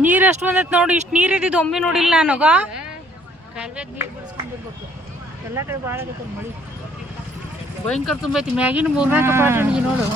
ನೀರ್ ಎಷ್ಟು ಬಂದೈತೆ ನೋಡಿ. ಇಷ್ಟು ನೀರ್ ಇದ್ದಿದ್ದು ಒಮ್ಮೆ ನೋಡಿಲ್ಲ ನಾನಗ. ಕಾಲುವೆಗೆ ನೀರು ಬಿಡಿಸ್ಕೊಂಡಿರ್ಬೇಕು. ಎಲ್ಲ ಕಡೆ ಭಾಳ ಆಗೈತೆ ಮಳಿ, ಭಯಂಕರ ತುಂಬೈತಿ ಮ್ಯಾಗಿನ 3-4 ಪಾಟಣಿಗೆ ನೋಡು.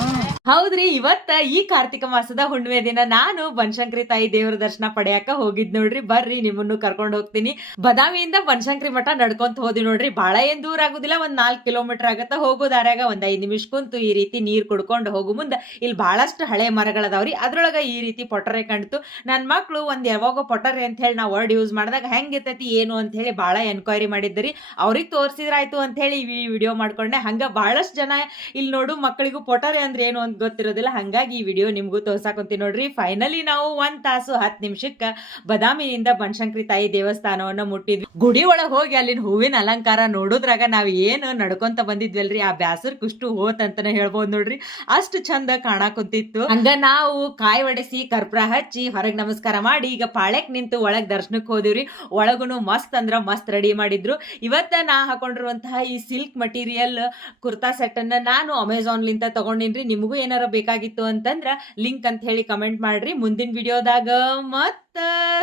ಹೌದ್ರಿ, ಇವತ್ತ ಈ ಕಾರ್ತಿಕ ಮಾಸದ ಹುಣ್ಣಿಮೆ ದಿನ ನಾನು ಬನಶಂಕರಿ ತಾಯಿ ದೇವರ ದರ್ಶನ ಪಡೆಯಕ ಹೋಗಿದ್ ನೋಡ್ರಿ. ಬರ್ರಿ ನಿಮ್ಮನ್ನು ಕರ್ಕೊಂಡು ಹೋಗ್ತೀನಿ. ಬದಾಮಿಯಿಂದ ಬನಶಂಕರಿ ಮಠ ನಡ್ಕೊಂತ ಹೋದ್ವಿ ನೋಡ್ರಿ. ಬಾಳ ಏನ್ ದೂರ ಆಗುದಿಲ್ಲ, ಒಂದ್ 4 ಕಿಲೋಮೀಟರ್ ಆಗತ್ತ. ಹೋಗೋ ದಾರ್ಯಾಗ ಒಂದ್ 5 ನಿಮಿಷ ಕುಂತು ಈ ರೀತಿ ನೀರ್ ಕುಡ್ಕೊಂಡು ಹೋಗು ಮುಂದ ಇಲ್ಲಿ ಬಹಳಷ್ಟು ಹಳೆ ಮರಗಳದಾವ್ರಿ. ಅದ್ರೊಳಗ ಈ ರೀತಿ ಪೊಟರೆ ಕಾಣ್ತು. ನನ್ ಮಕ್ಳು ಒಂದ್ ಯಾವಾಗ ಪೊಟರೆ ಅಂತ ಹೇಳಿ ನಾ ವರ್ಡ್ ಯೂಸ್ ಮಾಡಿದಾಗ ಹೆಂಗಿರ್ತೈತಿ ಏನು ಅಂತ ಹೇಳಿ ಬಹಳ ಎನ್ಕ್ವೈರಿ ಮಾಡಿದ್ರಿ. ಅವ್ರಿಗೆ ತೋರ್ಸಿದ್ರಾಯ್ತು ಅಂತ ಹೇಳಿ ಈ ವಿಡಿಯೋ ಮಾಡ್ಕೊಂಡೆ. ಹಂಗ ಬಹಳಷ್ಟು ಜನ ಇಲ್ಲಿ ನೋಡು ಮಕ್ಕಳಿಗೂ ಪೊಟರೆ ಅಂದ್ರೆ ಏನು ಅಂತ ಗೊತ್ತಿರೋದಿಲ್ಲ. ಹಂಗಾಗಿ ಈ ವಿಡಿಯೋ ನಿಮ್ಗೂ ತೋರ್ಸಾಕೊಂತೀನಿ ನೋಡ್ರಿ. ಫೈನಲಿ ನಾವು 1 ತಾಸು 10 ನಿಮಿಷಕ್ಕ ಬದಾಮಿಯಿಂದ ಬನಶಂಕರಿ ತಾಯಿ ದೇವಸ್ಥಾನವನ್ನ ಮುಟ್ಟಿದ್ವಿ. ಗುಡಿ ಒಳಗ್ ಹೋಗಿ ಅಲ್ಲಿನ ಹೂವಿನ ಅಲಂಕಾರ ನೋಡೋದ್ರಾಗ ನಾವ್ ಏನು ನಡ್ಕೊಂತ ಬಂದಿದ್ವಲ್ರಿ, ಆ ಬ್ಯಾಸರ್ ಕುಷ್ಟು ಹೋತ್ ಅಂತಾನೆ ಹೇಳ್ಬೋದು ನೋಡ್ರಿ. ಅಷ್ಟು ಚಂದ ಕಾಣಾಕುಂತಿತ್ತು. ಹಂಗ ನಾವು ಕಾಯಿ ಒಡೆಸಿ ಕರ್ಪೂರ ಹಚ್ಚಿ ಹೊರಗ್ ನಮಸ್ಕಾರ ಮಾಡಿ ಈಗ ಪಾಳ್ಯಕ್ ನಿಂತು ಒಳಗ್ ದರ್ಶನಕ್ ಹೋದಿವ್ರಿ. ಒಳಗುನು ಮಸ್ತ್ ಅಂದ್ರ ಮಸ್ತ್ ರೆಡಿ ಮಾಡಿದ್ರು. ಇವತ್ತ ನಾ ಹಾಕೊಂಡಿರುವಂತಹ ಈ ಸಿಲ್ಕ್ ಮಟೀರಿಯಲ್ ಕುರ್ತಾ ಸೆಟ್ ಅನ್ನ ನಾನು ಅಮೆಝಾನ್ ಲಿಂತ ತಗೊಂಡಿನ್ರಿ. ನಿಮಗೂ ಏನಾರ ಬೇಕಾಗಿತ್ತು ಅಂತಂದ್ರ ಲಿಂಕ್ ಅಂತ ಹೇಳಿ ಕಮೆಂಟ್ ಮಾಡ್ರಿ. ಮುಂದಿನ ವಿಡಿಯೋದಾಗ ಮತ್ತ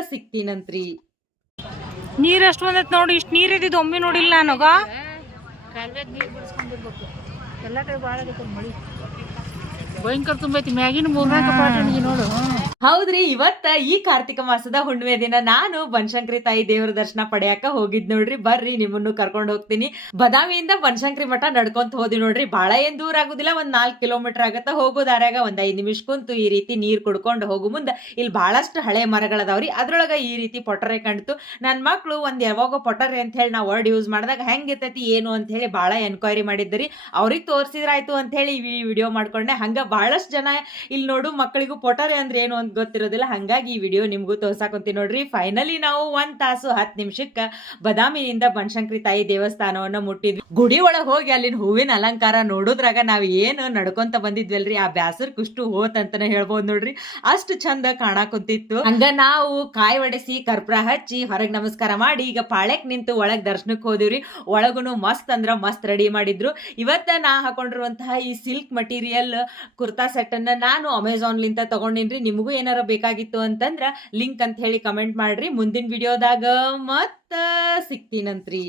ಸಿಗ್ತೀನಂತ್ರಿ. ನೀರ್ ಎಷ್ಟು ಬಂದೈತೆ ನೋಡಿ. ಇಷ್ಟು ನೀರ್ ಇದ್ದಿದ್ದು ಒಮ್ಮೆ ನೋಡಿಲ್ಲ ನಾನಗ. ಕಾಲುವೆಗೆ ನೀರು ಬಿಡಿಸ್ಕೊಂಡಿರ್ಬೇಕು. ಎಲ್ಲ ಕಡೆ ಭಾಳ ಆಗೈತೆ ಮಳಿ, ಭಯಂಕರ ತುಂಬೈತಿ ಮ್ಯಾಗಿನ 3-4 ಪಾಟಣಿಗೆ ನೋಡು. ಹೌದ್ರಿ, ಇವತ್ತ ಈ ಕಾರ್ತಿಕ ಮಾಸದ ಹುಣ್ಣಿಮೆ ದಿನ ನಾನು ಬನಶಂಕರಿ ತಾಯಿ ದೇವರ ದರ್ಶನ ಪಡೆಯಕ ಹೋಗಿದ್ ನೋಡ್ರಿ. ಬರ್ರಿ ನಿಮ್ಮನ್ನು ಕರ್ಕೊಂಡು ಹೋಗ್ತೀನಿ. ಬದಾಮಿಯಿಂದ ಬನಶಂಕರಿ ಮಠ ನಡ್ಕೊಂತ ಹೋದ್ವಿ ನೋಡ್ರಿ. ಬಾಳ ಏನ್ ದೂರ ಆಗುದಿಲ್ಲ, ಒಂದ್ 4 ಕಿಲೋಮೀಟರ್ ಆಗತ್ತ. ಹೋಗೋ ದಾರ್ಯಾಗ ಒಂದ್ 5 ನಿಮಿಷ ಕುಂತು ಈ ರೀತಿ ನೀರ್ ಕುಡ್ಕೊಂಡು ಹೋಗು ಮುಂದ ಇಲ್ಲಿ ಬಹಳಷ್ಟು ಹಳೆ ಮರಗಳದಾವ್ರಿ. ಅದ್ರೊಳಗ ಈ ರೀತಿ ಪೊಟರೆ ಕಾಣ್ತು. ನನ್ ಮಕ್ಳು ಒಂದ್ ಯಾವಾಗ ಪೊಟರೆ ಅಂತ ಹೇಳಿ ನಾ ವರ್ಡ್ ಯೂಸ್ ಮಾಡಿದಾಗ ಹೆಂಗಿರ್ತೈತಿ ಏನು ಅಂತ ಹೇಳಿ ಬಹಳ ಎನ್ಕ್ವೈರಿ ಮಾಡಿದ್ರಿ. ಅವ್ರಿಗೆ ತೋರ್ಸಿದ್ರಾಯ್ತು ಅಂತ ಹೇಳಿ ಈ ವಿಡಿಯೋ ಮಾಡ್ಕೊಂಡೆ. ಹಂಗ ಬಹಳಷ್ಟು ಜನ ಇಲ್ಲಿ ನೋಡು ಮಕ್ಕಳಿಗೂ ಪೊಟರೆ ಅಂದ್ರೆ ಏನು ಅಂತ ಗೊತ್ತಿರೋದಿಲ್ಲ. ಹಂಗಾಗಿ ಈ ವಿಡಿಯೋ ನಿಮ್ಗೂ ತೋರ್ಸಾಕೊಂತೀನಿ ನೋಡ್ರಿ. ಫೈನಲಿ ನಾವು 1 ತಾಸು 10 ನಿಮಿಷಕ್ಕ ಬದಾಮಿಯಿಂದ ಬನಶಂಕರಿ ತಾಯಿ ದೇವಸ್ಥಾನವನ್ನ ಮುಟ್ಟಿದ್ವಿ. ಗುಡಿ ಒಳಗ್ ಹೋಗಿ ಅಲ್ಲಿನ ಹೂವಿನ ಅಲಂಕಾರ ನೋಡೋದ್ರಾಗ ನಾವ್ ಏನು ನಡ್ಕೊಂತ ಬಂದಿದ್ವಲ್ರಿ, ಆ ಬ್ಯಾಸರ್ ಕುಷ್ಟು ಹೋತ್ ಅಂತಾನೆ ಹೇಳ್ಬೋದು ನೋಡ್ರಿ. ಅಷ್ಟು ಚಂದ ಕಾಣಾಕುಂತಿತ್ತು. ಹಂಗ ನಾವು ಕಾಯಿ ಒಡೆಸಿ ಕರ್ಪೂರ ಹಚ್ಚಿ ಹೊರಗ್ ನಮಸ್ಕಾರ ಮಾಡಿ ಈಗ ಪಾಳ್ಯಕ್ ನಿಂತು ಒಳಗ್ ದರ್ಶನಕ್ ಹೋದಿವ್ರಿ. ಒಳಗುನು ಮಸ್ತ್ ಅಂದ್ರ ಮಸ್ತ್ ರೆಡಿ ಮಾಡಿದ್ರು. ಇವತ್ತ ನಾ ಹಾಕೊಂಡಿರುವಂತಹ ಈ ಸಿಲ್ಕ್ ಮಟೀರಿಯಲ್ ಕುರ್ತಾ ಸೆಟ್ ಅನ್ನ ನಾನು ಅಮೆಝಾನ್ ಲಿಂತ ತಗೊಂಡಿನ್ರಿ. ನಿಮಗೂ ಏನಾರ ಬೇಕಾಗಿತ್ತು ಅಂತಂದ್ರ ಲಿಂಕ್ ಅಂತ ಹೇಳಿ ಕಮೆಂಟ್ ಮಾಡ್ರಿ. ಮುಂದಿನ ವಿಡಿಯೋದಾಗ ಮತ್ತ ಸಿಗ್ತೀನಂತ್ರಿ.